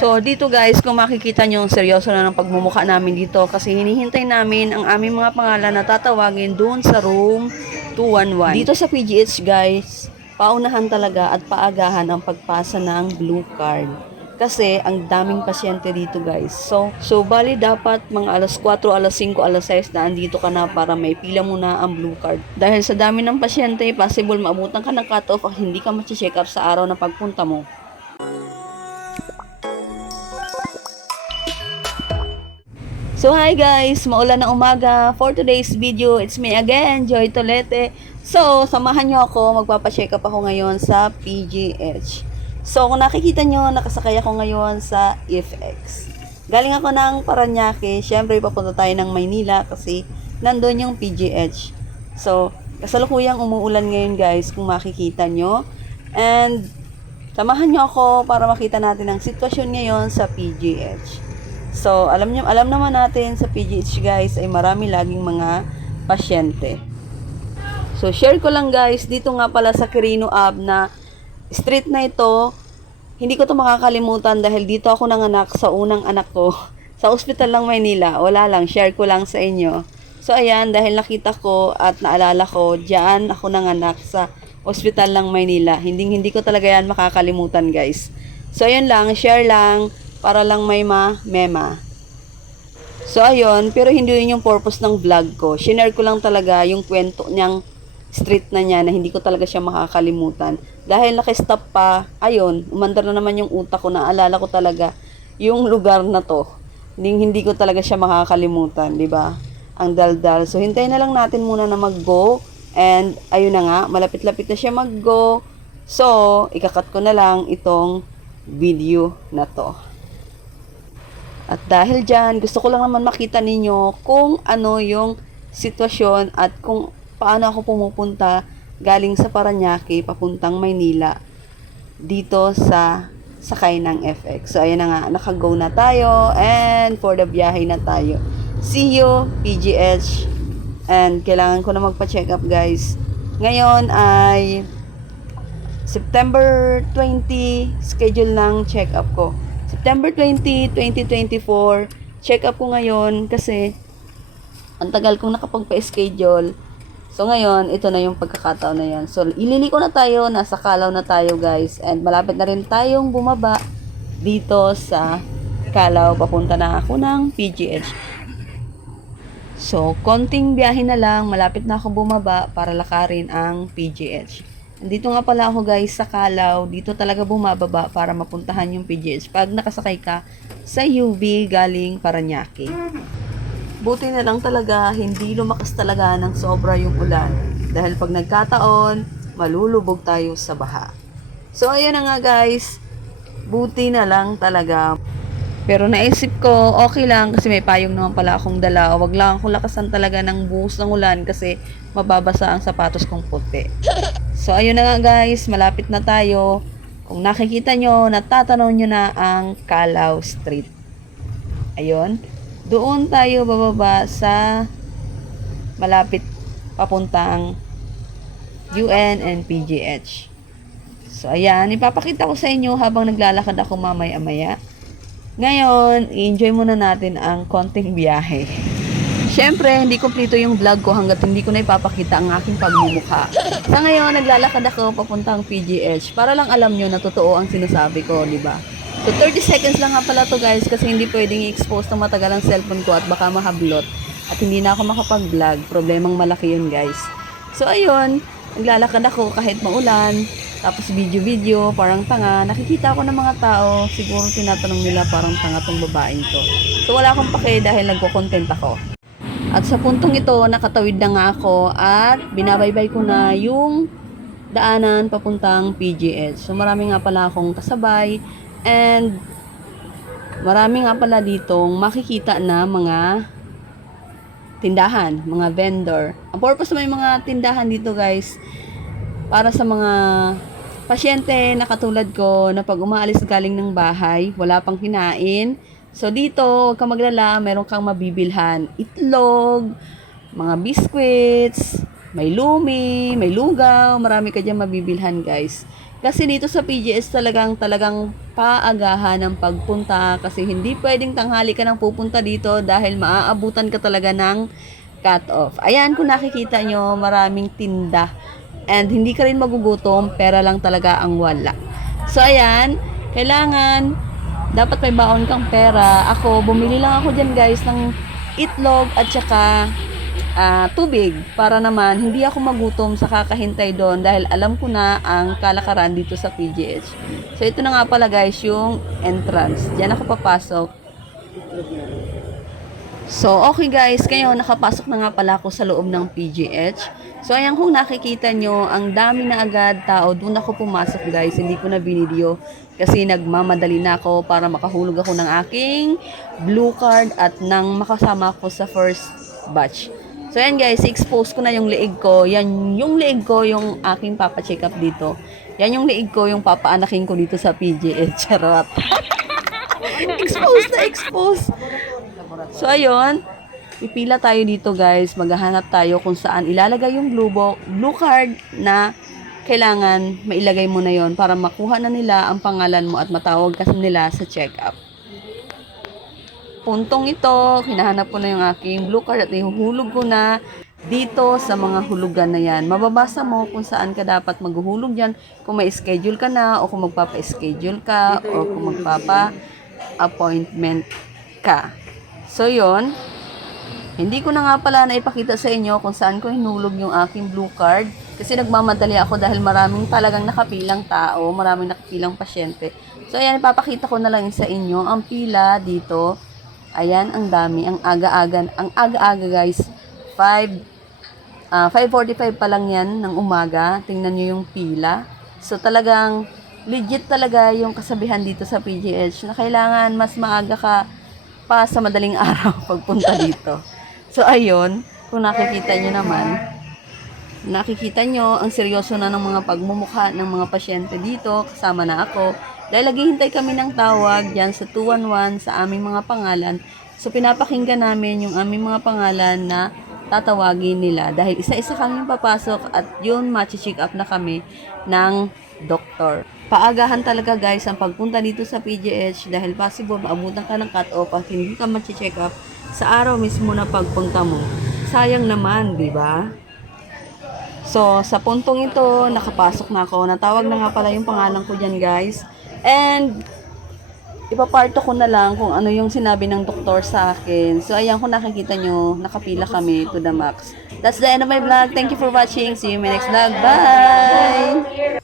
So, dito guys, kung makikita nyo, seryoso na ng pagmumukha namin dito kasi hinihintay namin ang aming mga pangalan na tatawagin doon sa room 211. Dito sa PGH guys, paunahan talaga at paagahan ang pagpasa ng blue card. Kasi ang daming pasyente dito guys. So, so bali dapat mga alas 4, alas 5, alas 6 na andito ka na para may pila muna ang blue card. Dahil sa dami ng pasyente, possible maabutan ka ng cut-off at hindi ka check up sa araw na pagpunta mo. So hi guys, maulan na umaga. For today's video, it's me again, Joy Tolete. So, samahan nyo ako, magpapacheck up ako ngayon sa PGH. So, kung nakikita nyo, nakasakay ako ngayon sa IFX. Galing ako ng Paranaque, syempre papunta tayo ng Maynila kasi nandun yung PGH. So, kasalukuyang umuulan ngayon guys, kung makikita nyo. And, samahan nyo ako para makita natin ang sitwasyon ngayon sa PGH. So, alam niyo, alam naman natin sa PGH guys ay marami laging mga pasyente. So, share ko lang guys, dito nga pala sa Quirino Ave na street na ito, hindi ko to makakalimutan dahil dito ako nanganak sa unang anak ko. Sa ospital lang Maynila, wala lang, share ko lang sa inyo. So, ayan, dahil nakita ko at naalala ko, diyan ako nanganak sa ospital lang Maynila. Hindi, hindi ko talaga yan makakalimutan guys. So, ayun lang, share lang, para lang may ma-mema. So, ayun, pero hindi yun yung purpose ng vlog ko. Shinare ko lang talaga yung kwento niyang street na niya na hindi ko talaga siya makakalimutan. Dahil nakistop pa, ayun, umandar na naman yung utak ko, naalala ko talaga yung lugar na to. Hindi, hindi ko talaga siya makakalimutan, di ba? Ang daldal. So, hintayin na lang natin muna na mag-go. And, ayun na nga, malapit-lapit na siya mag-go. So, ikakat ko na lang itong video na to. At dahil dyan, gusto ko lang naman makita ninyo kung ano yung sitwasyon at kung paano ako pumupunta galing sa Paranaque papuntang Maynila dito sa sakay ng FX. So, ayan na nga, nakago na tayo and for the biyahe na tayo. See you, PGH. And kailangan ko na magpa-check up guys. Ngayon ay September 20, schedule ng check up ko. September 20, 2024, check up ko ngayon kasi ang tagal kong nakapagpa-schedule. So ngayon, ito na yung pagkakataon na yan. So ililiko na tayo, nasa Kalaw na tayo guys. And malapit na rin tayong bumaba dito sa Kalaw. Papunta na ako ng PGH. So, konting biyahe na lang, malapit na ako bumaba para lakarin ang PGH. Andito nga pala ako guys sa Kalaw. Dito talaga bumababa para mapuntahan yung PGH. Pag nakasakay ka sa UV galing Paranaque. Buti na lang talaga, hindi lumakas talaga ng sobra yung ulan. Dahil pag nagkataon, malulubog tayo sa baha. So, ayan na nga guys. Buti na lang talaga. Pero naisip ko, okay lang kasi may payong naman pala akong dala. Wag lang akong lakasan talaga ng buhos ng ulan kasi mababasa ang sapatos kong puti. So, ayun na nga guys, malapit na tayo. Kung nakikita nyo, natatanaw nyo na ang Kalaw Street. Ayun. Doon tayo bababa sa malapit papuntang UN and PGH. So, ayan. Ipapakita ko sa inyo habang naglalakad ako mamaya-maya. Ngayon, i-enjoy muna natin ang konting biyahe. Siyempre, hindi kompleto yung vlog ko hanggat hindi ko na ipapakita ang aking pagmumukha. Sa ngayon, naglalakad ako papuntang PGH para lang alam nyo na totoo ang sinasabi ko, di ba? So, 30 seconds lang nga pala to guys kasi hindi pwedeng i-expose ng matagal ang cellphone ko at baka mahablot. At hindi na ako makapag-vlog. Problemang malaki yun guys. So, ayun. Naglalakad ako kahit maulan. Tapos video-video, parang tanga. Nakikita ako ng mga tao. Siguro tinatanong nila parang tanga tong babaeng to. So, wala akong pake dahil nagko-content ako. At sa puntong ito, nakatawid na nga ako at binabaybay ko na yung daanan papuntang PGH. So marami nga pala akong kasabay and marami nga pala ditong makikita na mga tindahan, mga vendor. Ang purpose ng mga tindahan dito guys, para sa mga pasyente na katulad ko na pag umaalis galing ng bahay, wala pang kinain, So dito, huwag kang maglala, meron kang mabibilhan. Itlog, mga biscuits, may lumi, may lugaw, marami ka dyan mabibilhan guys. Kasi dito sa PGS talagang talagang paagahan ng pagpunta kasi hindi pwedeng tanghali ka nang pupunta dito dahil maaabutan ka talaga ng cut-off. Ayan, kung nakikita nyo, maraming tinda. And hindi ka rin magugutom, pera lang talaga ang wala. So, ayan, kailangan, dapat may baon kang pera. Ako, bumili lang ako dyan guys ng itlog at saka ah, tubig para naman hindi ako magutom sa kakahintay doon dahil alam ko na ang kalakaran dito sa PGH. So ito na nga pala guys yung entrance. Diyan ako papasok. So okay guys, kayo nakapasok na nga pala ako sa loob ng PGH. So ayan kung nakikita nyo, ang dami na agad tao. Doon ako pumasok guys, hindi ko na binideo kasi nagmamadali na ako para makahulog ako ng aking blue card at nang makasama ko sa first batch. So yan guys, expose ko na yung leeg ko. Yan yung leeg ko, yung aking papa-check up dito. Yan yung leeg ko, yung papaanakin ko dito sa PGH. Charot. expose na expose. So ayun, pipila tayo dito guys. Maghahanap tayo kung saan ilalagay yung blue, blue card na kailangan mailagay mo na yon para makuha na nila ang pangalan mo at matawag ka nila sa check-up puntong ito, hinahanap ko na yung aking blue card at ihuhulog ko na dito sa mga hulugan na yan. Mababasa mo kung saan ka dapat maghuhulog dyan, kung may schedule ka na, o kung magpapa-schedule ka, o kung magpapa-appointment ka. So, yon hindi ko na nga pala naipakita sa inyo kung saan ko hinulog yung aking blue card kasi nagmamadali ako dahil maraming talagang nakapilang tao, maraming nakapilang pasyente. So, ayan, ipapakita ko na lang sa inyo ang pila dito. Ayan, ang dami, ang aga-aga, ang aga-aga guys. 5, ah 5.45 pa lang yan ng umaga. Tingnan nyo yung pila. So, talagang legit talaga yung kasabihan dito sa PGH na kailangan mas maaga ka pa sa madaling araw pagpunta dito. So, ayun, kung nakikita nyo naman, nakikita nyo, ang seryoso na ng mga pagmumukha ng mga pasyente dito, kasama na ako. Dahil naghihintay kami ng tawag dyan sa 211 sa aming mga pangalan. So, pinapakinggan namin yung aming mga pangalan na tatawagin nila. Dahil isa-isa kami papasok at yun, machi-check up na kami ng doktor. Paagahan talaga guys ang pagpunta dito sa PGH dahil possible maabutan ka ng cut-off at hindi ka machi-check up sa araw mismo na pagpunta mo. Sayang naman, di ba? So, sa puntong ito, nakapasok na ako. Natawag na nga pala yung pangalan ko dyan, guys. And, ipaparto ko na lang kung ano yung sinabi ng doktor sa akin. So, ayan, kung nakikita nyo, nakapila kami to the max. That's the end of my vlog. Thank you for watching. See you in my next vlog. Bye!